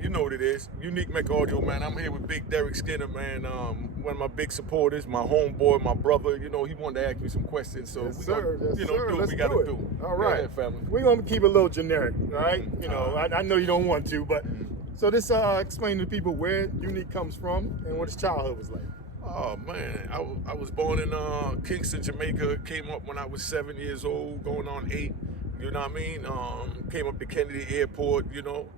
You know what it is. Unique Mecca Audio, man. I'm here with Big Derrick Skinner, man. One of my big supporters, my homeboy, my brother. You know, he wanted to ask me some questions, so Yes, we sir. gonna, Yes, do sir. what Let's we gotta do. All Go right, ahead, family. we're gonna keep it a little generic, all right? You know, I know you don't want to, but so this explain to people where Unique comes from and what his childhood was like. Oh man, I was born in Kingston, Jamaica. Came up when I was 7 years old, going on 8. You know what I mean? Came up to Kennedy Airport. You know,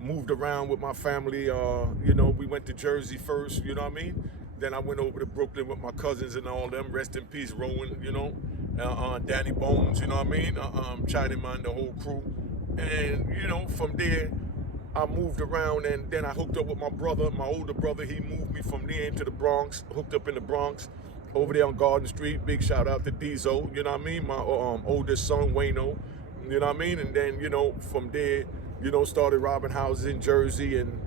moved around with my family. You know, we went to Jersey first. You know what I mean? Then I went over to Brooklyn with my cousins and all them. Rest in peace, Rowan. You know, Danny Bones. You know what I mean? Chinaman, the whole crew. And you know, from there, I moved around, and then I hooked up with my brother, my older brother. He moved me from there into the Bronx, hooked up in the Bronx, over there on Garden Street. Big shout out to Diesel, you know what I mean? My oldest son, Wayno, you know what I mean? And then, you know, from there, you know, started robbing houses in Jersey and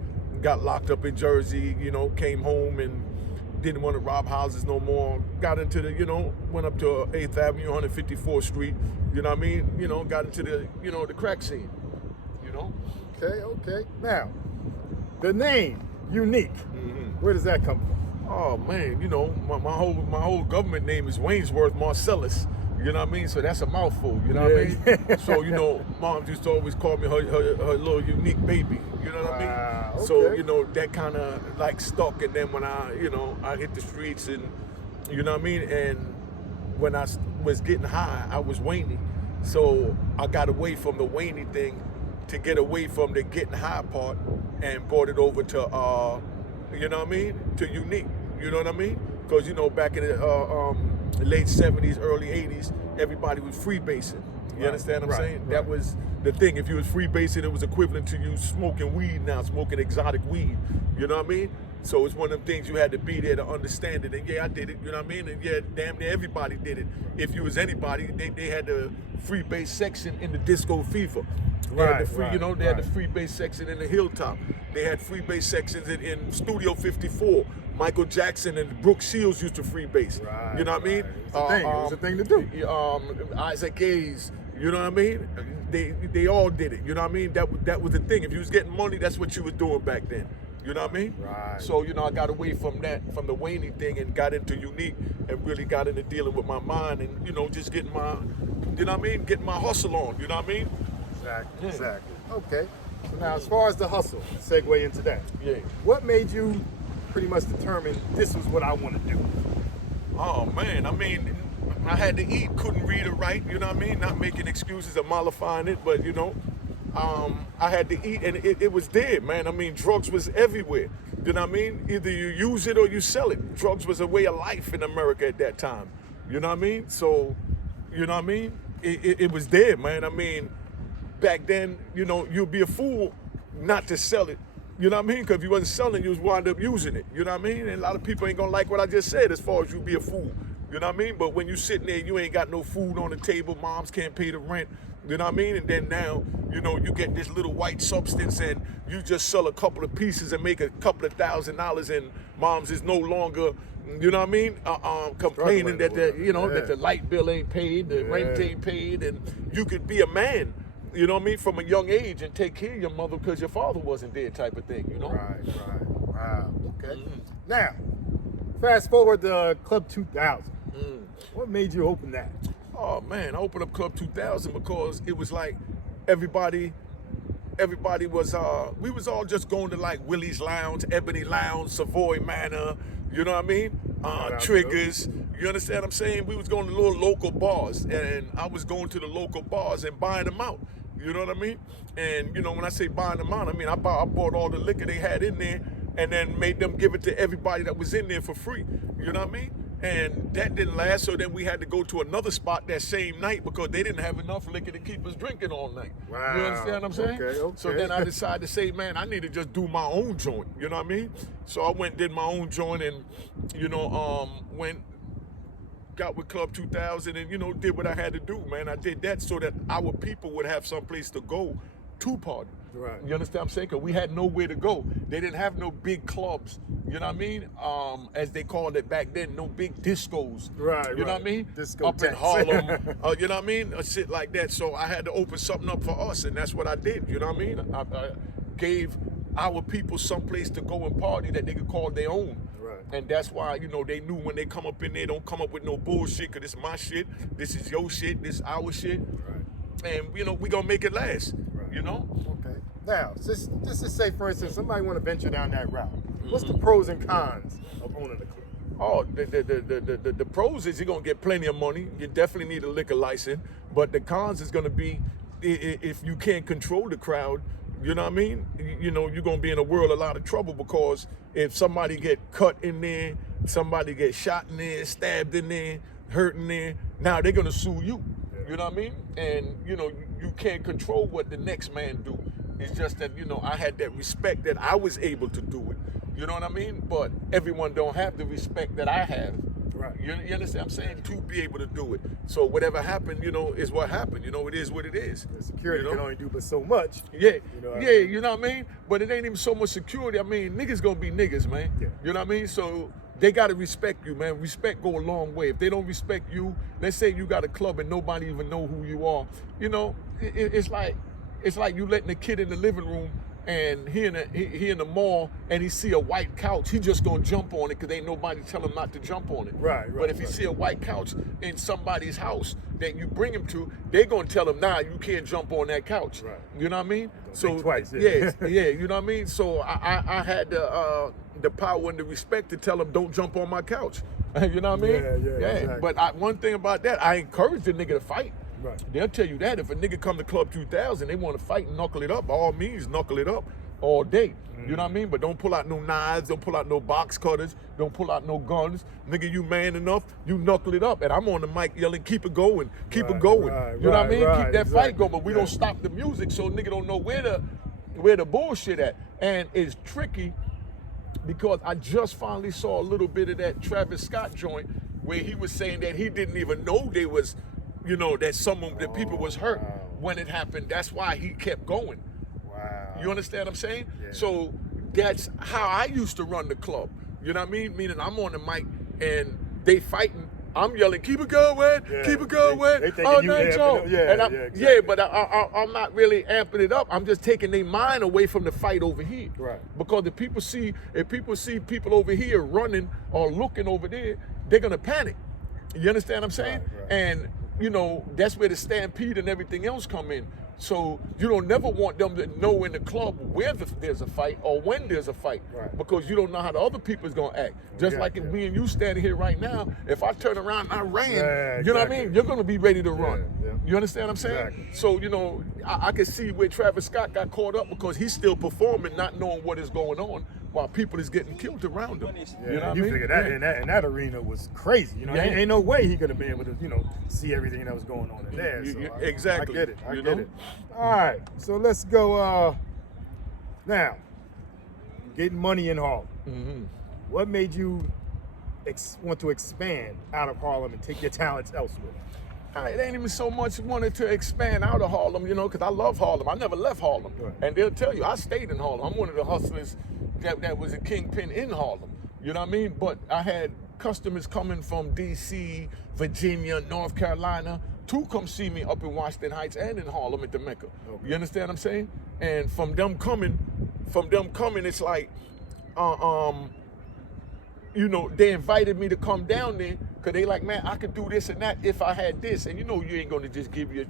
got locked up in Jersey, you know, came home and didn't want to rob houses no more. Got into the, you know, went up to 8th Avenue, 154th Street, you know what I mean? You know, got into the, you know, the crack scene, you know? Okay. Now, the name Unique, where does that come from? Oh man, you know, my whole government name is Waynesworth Marcellus. You know what I mean? So that's a mouthful. You know what I mean? So you know, mom used to always call me her little unique baby. You know what I mean? Okay. So you know that kind of like stuck. And then when I hit the streets and you know what I mean. And when I was getting high, I was Wayne. So I got away from the Wayne thing to get away from the getting high part and brought it over to you know what I mean, to Unique. You know what I mean? Because you know back in the late 70s, early 80s, everybody was freebasing. You understand what I'm saying? That was the thing. If you was freebasing, it was equivalent to you smoking weed now, smoking exotic weed. You know what I mean? So it's one of them things you had to be there to understand it. And yeah, I did it, you know what I mean? And yeah, damn near everybody did it. If you was anybody, they had the freebase section in the Disco Fever. They had the free, you know, they had the freebase section in the Hilltop. They had freebase sections in Studio 54. Michael Jackson and Brooke Shields used to freebase. You know what I mean? It was a thing to do. Isaac Hayes, you know what I mean? They all did it. You know what I mean? That was the thing. If you was getting money, that's what you was doing back then. You know what I mean? So, you know, I got away from that, from the Wayne thing, and got into Unique and really got into dealing with my mind and, you know, just getting my, you know what I mean? Getting my hustle on, you know what I mean? Exactly. Okay. So now, as far as the hustle, segue into that. Yeah. What made you pretty much determine this was what I want to do? Oh, man. I mean, I had to eat, couldn't read or write, you know what I mean? Not making excuses or mollifying it, but, you know, I had to eat, and it was there, man. I mean, drugs was everywhere. You know what I mean? Either you use it or you sell it. Drugs was a way of life in America at that time. You know what I mean? So, you know what I mean? It was there, man. I mean, back then, you know, you'd be a fool not to sell it. You know what I mean? Because if you wasn't selling, you was wind up using it. You know what I mean? And a lot of people ain't gonna like what I just said as far as you be a fool. You know what I mean? But when you sitting there, you ain't got no food on the table, moms can't pay the rent. You know what I mean? And then now, you know, you get this little white substance and you just sell a couple of pieces and make a couple of $1,000 and moms is no longer, you know what I mean? Complaining that that the light bill ain't paid, the rent ain't paid, and you could be a man, you know what I mean, from a young age and take care of your mother because your father wasn't there type of thing, you know? Right. Wow, okay. Now, fast forward to Club 2000. What made you open that? Oh man, I opened up Club 2000 because it was like everybody was, we was all just going to like Willie's Lounge, Ebony Lounge, Savoy Manor, you know what I mean? Triggers, you understand what I'm saying? We was going to little local bars, and I was going to the local bars and buying them out, you know what I mean? And you know, when I say buying them out, I mean I bought all the liquor they had in there and then made them give it to everybody that was in there for free, you know what I mean? And that didn't last, so then we had to go to another spot that same night because they didn't have enough liquor to keep us drinking all night. Wow. You understand what I'm saying? Okay. So then I decided to say, man, I need to just do my own joint, you know what I mean? So I went and did my own joint and, you know, got with Club 2000 and, you know, did what I had to do, man. I did that so that our people would have someplace to go to party. Right. You understand what I'm saying? Because we had nowhere to go. They didn't have no big clubs, you know what I mean? As they called it back then, no big discos. Right. You know what I mean? Disco up in tanks. Harlem, you know what I mean? Shit like that. So I had to open something up for us, and that's what I did, you know what I mean? I gave our people someplace to go and party that they could call their own. Right. And that's why, you know, they knew when they come up in there, don't come up with no bullshit, because this is my shit, this is your shit, this is our shit. Right. And, you know, we gonna make it last, Right. you know? Okay. Now, just to say, for instance, somebody want to venture down that route. What's the pros and cons of owning a club? Oh, the pros is you're gonna get plenty of money. You definitely need a liquor license. But the cons is gonna be if you can't control the crowd. You know what I mean? You know, you're gonna be in a world of a lot of trouble, because if somebody get cut in there, somebody get shot in there, stabbed in there, hurt in there, now they're gonna sue you. You know what I mean? And you know, you can't control what the next man do. It's just that, you know, I had that respect that I was able to do it. You know what I mean? But everyone don't have the respect that I have. Right. You understand what I'm saying? To be able to do it. So whatever happened, you know, is what happened. You know, it is what it is. The security you know? can only do but so much. Yeah, You know what I yeah, mean? you know what I mean? But it ain't even so much security. I mean, niggas gonna be niggas, man. Yeah. You know what I mean? So they gotta respect you, man. Respect go a long way. If they don't respect you, let's say you got a club and nobody even know who you are, you know, it's like you letting a kid in the living room and he in the mall and he see a white couch, he just gonna jump on it because ain't nobody tell him not to jump on it. Right. But if he see a white couch in somebody's house that you bring him to, they gonna tell him, nah, you can't jump on that couch. Right. You know what I mean? Think twice. Yeah, yeah, you know what I mean? So I had the power and the respect to tell him, don't jump on my couch. You know what I mean? Yeah, exactly. But one thing about that, I encourage the nigga to fight. Right. They'll tell you that if a nigga come to Club 2000, they want to fight and knuckle it up. By all means, knuckle it up all day. You know what I mean? But don't pull out no knives, don't pull out no box cutters, don't pull out no guns. Nigga, you man enough, you knuckle it up. And I'm on the mic yelling, keep it going, keep it going. You know what I mean? Keep that fight going, but we don't stop the music, so nigga don't know where the bullshit at. And it's tricky because I just finally saw a little bit of that Travis Scott joint where he was saying that he didn't even know they was, you know, that people was hurt when it happened. That's why he kept going. Wow. You understand what I'm saying? Yeah. So that's how I used to run the club. You know what I mean? Meaning I'm on the mic and they fighting. I'm yelling, keep it going, keep it going. They thinking Oh, you no, Joe. exactly. But I'm not really amping it up. I'm just taking their mind away from the fight over here. Right. Because if people see people over here running or looking over there, they're gonna panic. You understand what I'm saying? Right. And you know, that's where the stampede and everything else come in. So you don't never want them to know in the club where there's a fight or when there's a fight, Right. because you don't know how the other people's gonna act. Just like if me and you standing here right now, if I turn around and I ran, you know what I mean? You're gonna be ready to run. Yeah. You understand what I'm saying? Exactly. So, you know, I can see where Travis Scott got caught up because he's still performing, not knowing what is going on while people is getting killed around him. Yeah, You know what I you mean? figure that in that arena was crazy. You know, Yeah. ain't no way he could have been able to, you know, see everything that was going on in there. So Exactly. I get it. I You get know? it. All right, so let's go. Now, getting money in Harlem. Mm-hmm. What made you want to expand out of Harlem and take your talents elsewhere? It ain't even so much wanted to expand out of Harlem, you know, because I love Harlem. I never left Harlem. Right. And they'll tell you, I stayed in Harlem. I'm one of the hustlers that was a kingpin in Harlem. You know what I mean? But I had customers coming from D.C., Virginia, North Carolina, to come see me up in Washington Heights and in Harlem at the Mecca. Okay. You understand what I'm saying? And from them coming, it's like, you know, they invited me to come down there because they like, man, I could do this and that if I had this. And you know, you ain't going to just give your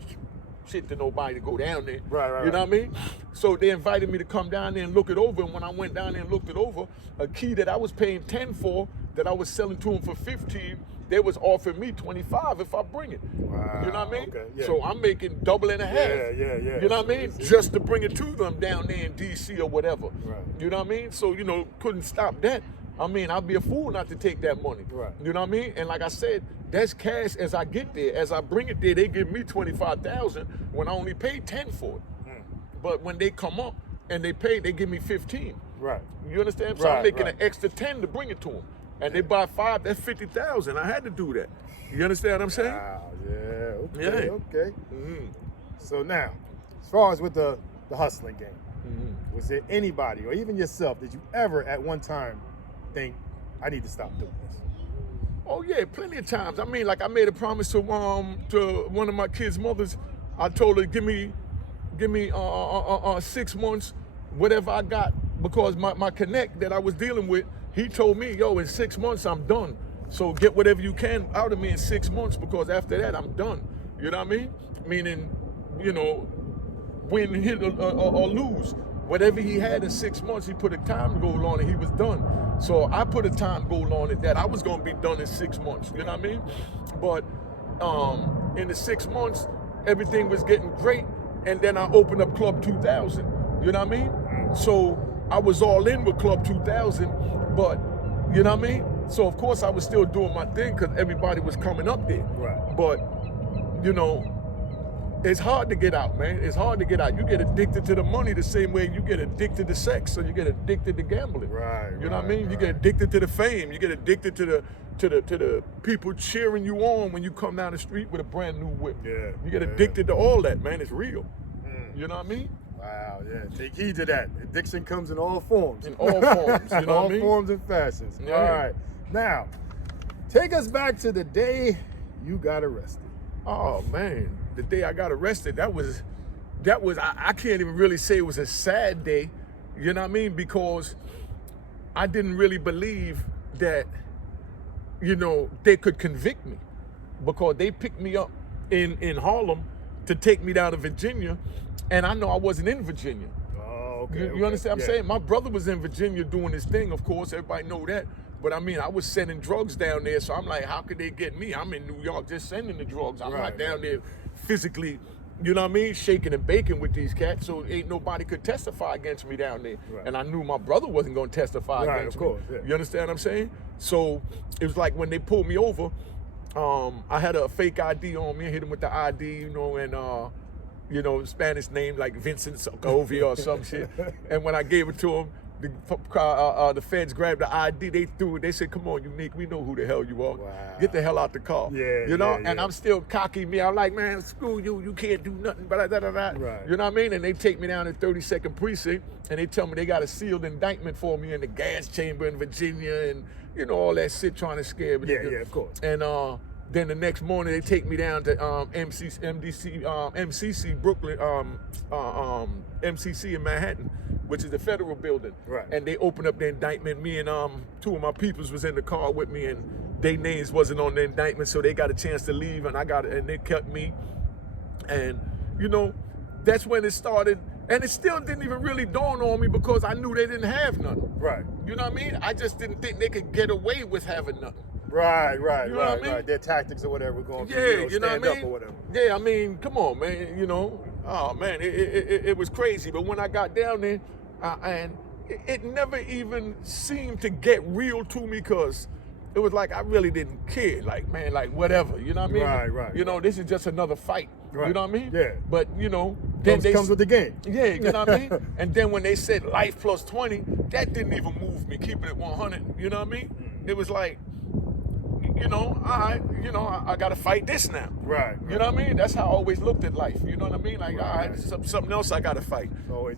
shit to nobody to go down there. Right. You know what I mean? So they invited me to come down there and look it over. And when I went down there and looked it over, a key that I was paying 10 for, that I was selling to them for 15, they was offering me 25 if I bring it. Wow. You know what I mean? Okay, yeah. So I'm making double and a half. Yeah. You know what I mean? Just to bring it to them down there in D.C. or whatever. Right. You know what I mean? So, you know, couldn't stop that. I mean, I'd be a fool not to take that money. Right. You know what I mean? And like I said, that's cash as I get there. As I bring it there, they give me $25,000 when I only paid 10 for it. But when they come up and they pay, they give me 15. Right. You understand? So I'm making an extra 10 to bring it to them. And they buy 5, that's 50,000. I had to do that. You understand what I'm saying? Wow. Yeah. Okay. Yeah. Okay. Mm-hmm. So now, as far as with the hustling game, Mm-hmm. was there anybody or even yourself did you ever at one time think, I need to stop doing this? Oh yeah, plenty of times. I mean, like I made a promise to one of my kids' mothers. I told her, give me 6 months, whatever I got, because my connect that I was dealing with, he told me, yo, in 6 months I'm done. So get whatever you can out of me in 6 months, because after that I'm done. You know what I mean? Meaning, you know, win, hit, or lose. Whatever he had in 6 months, he put a time goal on it, he was done. So I put a time goal on it that I was gonna be done in 6 months, you know what I mean? But in the 6 months, everything was getting great, and then I opened up Club 2000, you know what I mean? So I was all in with Club 2000, but, you know what I mean? So of course I was still doing my thing because everybody was coming up there. Right. But, you know, it's hard to get out, man. It's hard to get out. You get addicted to the money the same way you get addicted to sex, so you get addicted to gambling. Right. You know what I mean? You get addicted to the fame. You get addicted to the people cheering you on when you come down the street with a brand new whip. Yeah. You get addicted to all that, man. It's real. You know what I mean? Wow, yeah. Take heed to that. Addiction comes in all forms. In all forms, you know all what I mean? forms and fashions. Yeah. All right. Now, take us back to the day you got arrested. Oh man, the day I got arrested, that was I can't even really say it was a sad day, you know what I mean? Because I didn't really believe that, you know, they could convict me, because they picked me up in Harlem to take me down to Virginia, and I know I wasn't in Virginia. Oh, okay. You understand what I'm saying? My brother was in Virginia doing his thing, of course, everybody know that. But I mean, I was sending drugs down there, so I'm like, how could they get me? I'm in New York just sending the drugs. I'm not down there physically, you know what I mean, shaking and baking with these cats, so ain't nobody could testify against me down there. Right. And I knew my brother wasn't gonna testify against me. Yeah. You understand what I'm saying? So it was like when they pulled me over, I had a fake ID on me. I hit him with the ID, you know, and you know, Spanish name like Vincent Segovia or some shit. And when I gave it to him, the feds grabbed the ID, they threw it. They said, "Come on, Unique, we know who the hell you are. Wow. Get the hell out the car." Yeah, you know. yeah, And yeah. I'm still cocky me. I'm like, man, screw you. You can't do nothing. But Right. you know what I mean? And they take me down to 32nd precinct, and they tell me they got a sealed indictment for me in the gas chamber in Virginia, and you know all that shit trying to scare me. Yeah, of course. And then the next morning they take me down to MCC Brooklyn, MCC in Manhattan, which is the federal building. Right. And they opened up the indictment. Me and two of my peoples was in the car with me, and their names wasn't on the indictment, so they got a chance to leave, and they kept me. And you know, that's when it started. And it still didn't even really dawn on me, because I knew they didn't have nothing. Right. You know what I mean? I just didn't think they could get away with having nothing. Right. You know what I mean? Their tactics or whatever going to You know what I stand mean? up or whatever. Yeah, I mean, come on, man. You know, oh man, it was crazy. But when I got down there, and it never even seemed to get real to me, because it was like I really didn't care. Like, man, like whatever. You know what I mean? Right. You know, this is just another fight. Right. You know what I mean? Yeah. But you know, then comes with the game. Yeah, you know what I mean? And then when they said life plus 20, that didn't even move me, keeping it 100. You know what I mean? It was like, you know, I got to fight this now. Right. You know what I mean? That's how I always looked at life. You know what I mean? Like, all right, something else I got to fight.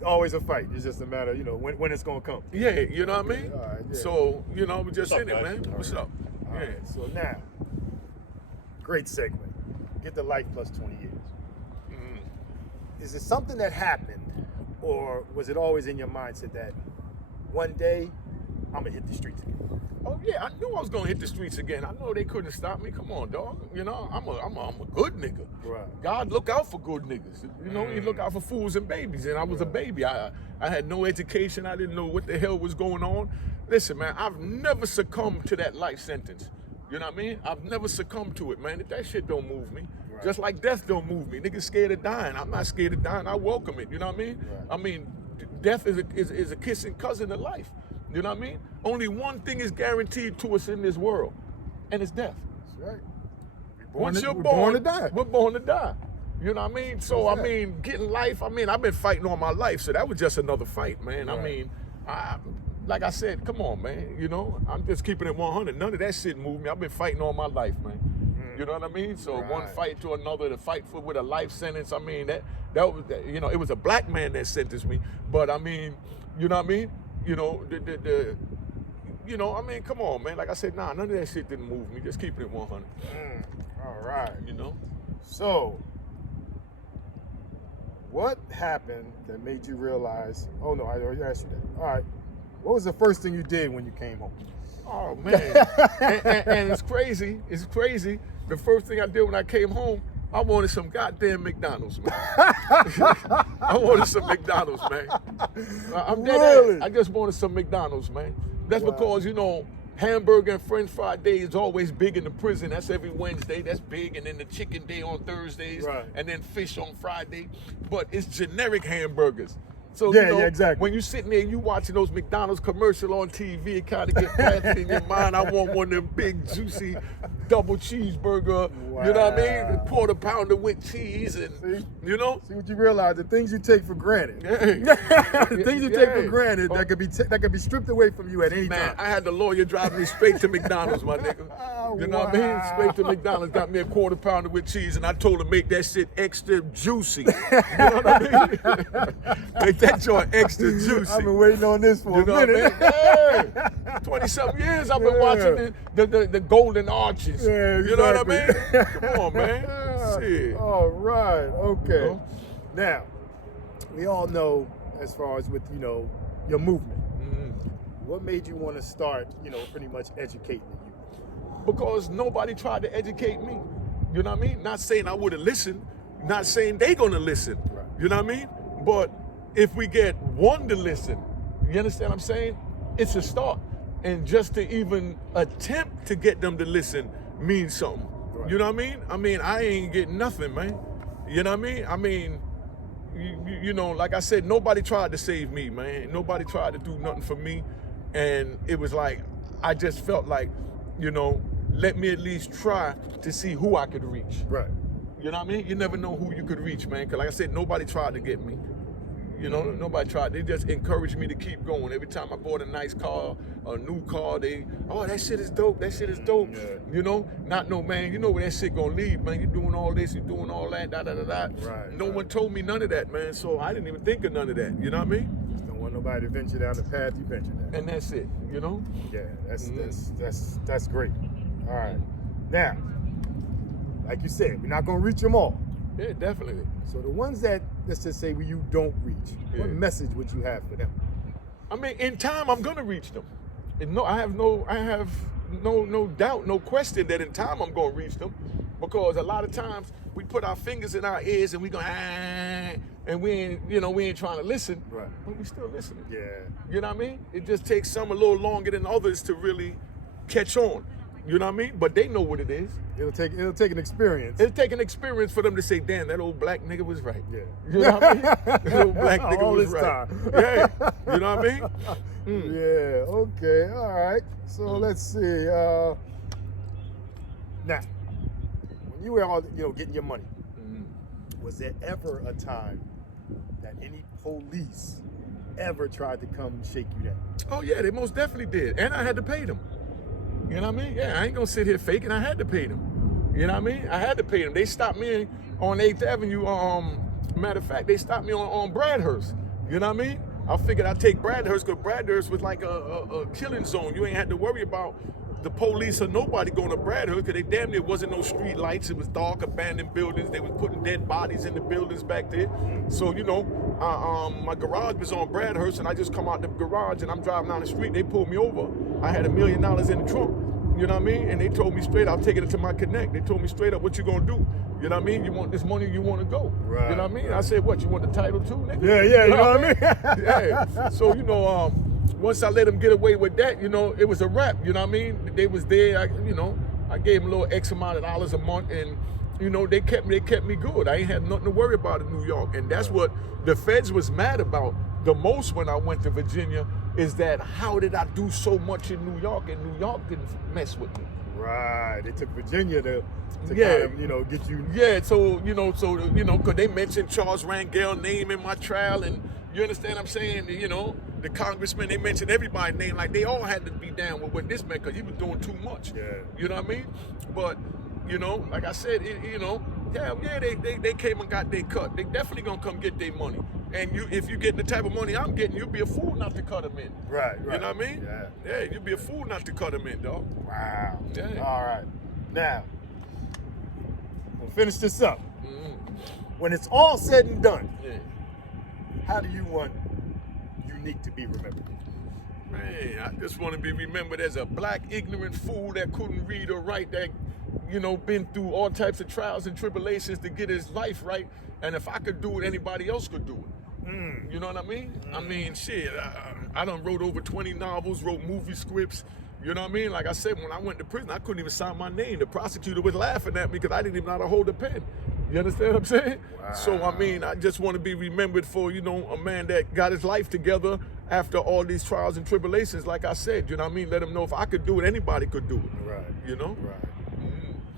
Always a fight. It's just a matter, you know, when it's going to come. Yeah, you know what I mean? All right, yeah. So, you know, we're just in it, guys? man. What's up? All right, so now, great segment. Get the life plus 20 years. Is it something that happened, or was it always in your mindset that one day I'm gonna hit the streets again? Oh yeah, I knew I was gonna hit the streets again. I know they couldn't stop me. Come on, dog. You know, I'm a good nigga. Right. God look out for good niggas. You know, He look out for fools and babies. And I was a baby. I had no education. I didn't know what the hell was going on. Listen, man, I've never succumbed to that life sentence. You know what I mean? I've never succumbed to it, man. That shit don't move me. Right. Just like death don't move me. Niggas scared of dying. I'm not scared of dying. I welcome it. You know what I mean? Right. I mean, death is a kissing cousin of life. You know what I mean? Only one thing is guaranteed to us in this world, and it's death. That's right. Once you're born to die. We're born to die. You know what I mean? So, That's I mean, getting life, I mean, I've been fighting all my life, so that was just another fight, man. Right. I mean, like I said, come on, man. You know, I'm just keeping it 100. None of that shit moved me. I've been fighting all my life, man. You know what I mean? So one fight to another, to fight with a life sentence. I mean, that was, you know, it was a black man that sentenced me. But I mean, you know what I mean? You know, you know, I mean, come on, man. Like I said, none of that shit didn't move me. Just keeping it 100. All right. You know? So, what happened that made you realize? Oh no, I already asked you that. All right. What was the first thing you did when you came home? Oh man, and it's crazy. It's crazy. The first thing I did when I came home, I wanted some goddamn McDonald's, man. I wanted some McDonald's, man. I'm dead Really? ass. I just wanted some McDonald's, man. That's Wow. because, you know, hamburger and French fry day is always big in the prison. That's every Wednesday. That's big. And then the chicken day on Thursdays. Right. And then fish on Friday. But it's generic hamburgers. So, Yeah, you know, yeah, exactly. when you sitting there and you watching those McDonald's commercial on TV, it kind of get planted in your mind. I want one of them big, juicy, double cheeseburger, you know what I mean? Wow. Quarter pounder with cheese and, See? you know? See what you realize, the things you take for granted. Yeah. The things you take for granted that could be stripped away from you at any Man, time. I had the lawyer drive me straight to McDonald's, my nigga. Oh, You know what I mean? wow. Straight to McDonald's, got me a quarter pounder with cheese, and I told him make that shit extra juicy. You know what I mean? Make that joint extra juicy. I've been waiting on this for You a know what I minute. mean? Yeah. 20-something years I've been watching the Golden Arches. Yeah, You know what I mean? exactly. Come on, man. Shit. All right, okay. You know? Now, we all know, as far as with, you know, your movement, what made you want to start, you know, pretty much educating the youth? Because nobody tried to educate me. You know what I mean? Not saying I would have listened, not saying they gonna listen. Right. You know what I mean? But if we get one to listen, you understand what I'm saying? It's a start. And just to even attempt to get them to listen means something. Right. You know what I mean? I mean, I ain't getting nothing, man. You know what I mean? I mean, you know, like I said, nobody tried to save me, man. Nobody tried to do nothing for me. And it was like, I just felt like, you know, let me at least try to see who I could reach. Right. You know what I mean? You never know who you could reach, man. Because like I said, nobody tried to get me. You know, nobody tried. They just encouraged me to keep going. Every time I bought a nice car, a new car, oh, that shit is dope. That shit is dope. Yeah. You know, not no, man, you know where that shit gonna lead, man. You doing all this, you doing all that, Right, No right. one told me none of that, man. So I didn't even think of none of that. You know what I mean? Just don't want nobody to venture down the path you ventured down. And that's it, you know? Yeah, that's great. All right. Now, like you said, we're not gonna reach them all. Yeah, definitely. So the ones that, let's just say, you don't reach, what Yeah. message would you have for them? I mean, in time, I'm gonna reach them. And I have no doubt, no question that in time I'm gonna reach them, because a lot of times we put our fingers in our ears and we go and we ain't trying to listen, Right. but we still listening. Yeah. You know what I mean? It just takes some a little longer than others to really catch on. You know what I mean? But they know what it is. It'll take an experience. It'll take an experience for them to say, damn, that old black nigga was right. Yeah. You know what I mean? That old black nigga All was this right. time. Yeah. You know what I mean? Mm. Yeah, okay, all right. So let's see. Now, when you were all, getting your money, was there ever a time that any police ever tried to come shake you down? Oh yeah, they most definitely did. And I had to pay them. You know what I mean? Yeah, I ain't gonna sit here faking. I had to pay them. You know what I mean? I had to pay them. They stopped me on 8th Avenue. Matter of fact, they stopped me on Bradhurst. You know what I mean? I figured I'd take Bradhurst, because Bradhurst was like a killing zone. You ain't had to worry about the police or nobody going to Bradhurst, because they damn near wasn't no street lights. It was dark, abandoned buildings. They was putting dead bodies in the buildings back there. So, you know, my garage was on Bradhurst, and I just come out the garage and I'm driving down the street. They pulled me over. I had $1 million in the trunk. You know what I mean? And they told me straight, I'll take it to my connect. They told me straight up, what you gonna do? You know what I mean? You want this money, you wanna go. Right, You know what I mean? right. I said, what, you want the title too, nigga? Yeah, you know what I mean? Yeah. So, you know, once I let them get away with that, you know, it was a wrap, you know what I mean? They was there, I gave them a little X amount of dollars a month, and, you know, they kept me good. I ain't had nothing to worry about in New York. And that's what the feds was mad about the most when I went to Virginia, is that how did I do so much in New York, and New York didn't mess with me. Right. They took Virginia to Yeah. kind of, get you. Yeah, so, because they mentioned Charles Rangel's name in my trial, and you understand what I'm saying? The congressman, they mentioned everybody's name, like they all had to be down with what this meant, because he was doing too much. Yeah. You know what I mean? But, like I said, they came and got their cut. They definitely gonna come get their money. And if you get the type of money I'm getting, you'll be a fool not to cut them in. Right. You know what I mean? Yeah. Yeah, you'd be a fool not to cut them in, dog. Wow. Yeah. All right. Now, we'll finish this up. When it's all said and done, Yeah. how do you want Unique to be remembered? Man, I just want to be remembered as a black ignorant fool that couldn't read or write, that, you know, been through all types of trials and tribulations to get his life right. And if I could do it, anybody else could do it. You know what I mean? I mean, shit, I done wrote over 20 novels, wrote movie scripts. You know what I mean? Like I said, when I went to prison, I couldn't even sign my name. The prosecutor was laughing at me because I didn't even know how to hold a pen. You understand what I'm saying? Wow. So, I mean, I just want to be remembered for, you know, a man that got his life together after all these trials and tribulations. Like I said, you know what I mean? Let him know if I could do it, anybody could do it. Right. You know? Right.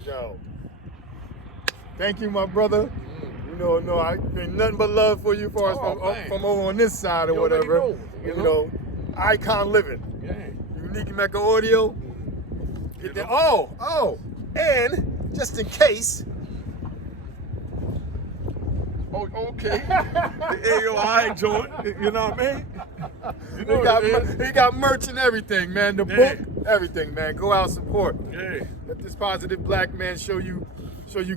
Yo, thank you, my brother. You know, I ain't nothing but love for you for us from over on this side or You whatever. already know, you know, icon living. Yeah. Unique Mecca Audio. Get that. Oh, and just in case. Oh, okay. The AOI joint, you know what I mean? You know He got merch and everything, man. The book, everything, man. Go out, support. Yeah. Let this positive black man show you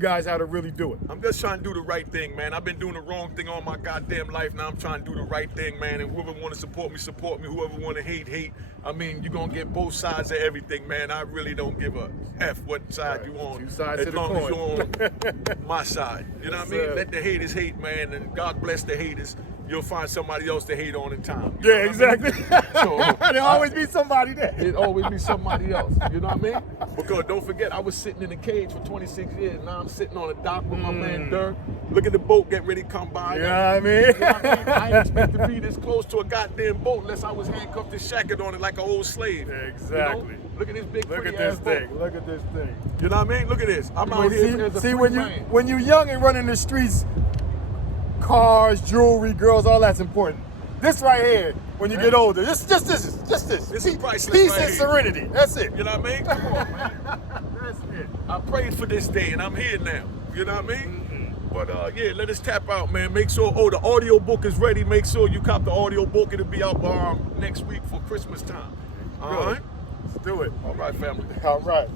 guys how to really do it. I'm just trying to do the right thing, man. I've been doing the wrong thing all my goddamn life. Now I'm trying to do the right thing, man. And whoever want to support me, support me. Whoever want to hate. I mean, you're going to get both sides of everything, man. I really don't give a F what side you on. Two sides as to the long coin. as you're on my side. You know what I mean? Sir. Let the haters hate, man. And God bless the haters. You'll find somebody else to hate on in time. Yeah, exactly. So, There'll always be somebody there. It'll always be somebody else. You know what I mean? Because don't forget, I was sitting in a cage for 26 years. Now I'm sitting on a dock with my man DERRICK. Look at the boat get ready to come by. You know what I mean? You know what I mean? I didn't expect to be this close to a goddamn boat unless I was handcuffed and shackled on it like an old slave. Exactly. You know? Look at this big Look pretty at this ass thing. boat. Look at this thing. You know what I mean? Look at this. I'm out here as a See, free man. when you're young and running the streets, cars, jewelry, girls, all that's important. This right here, when you get older, just this. This is priceless Peace right and here. serenity. That's it. You know what I mean? Come on, man. That's it. I prayed for this day and I'm here now. You know what I mean? But yeah, let us tap out, man. Make sure, the audio book is ready. Make sure you cop the audio book. It'll be out next week for Christmas time. All right? Let's do it. All right, family. All right.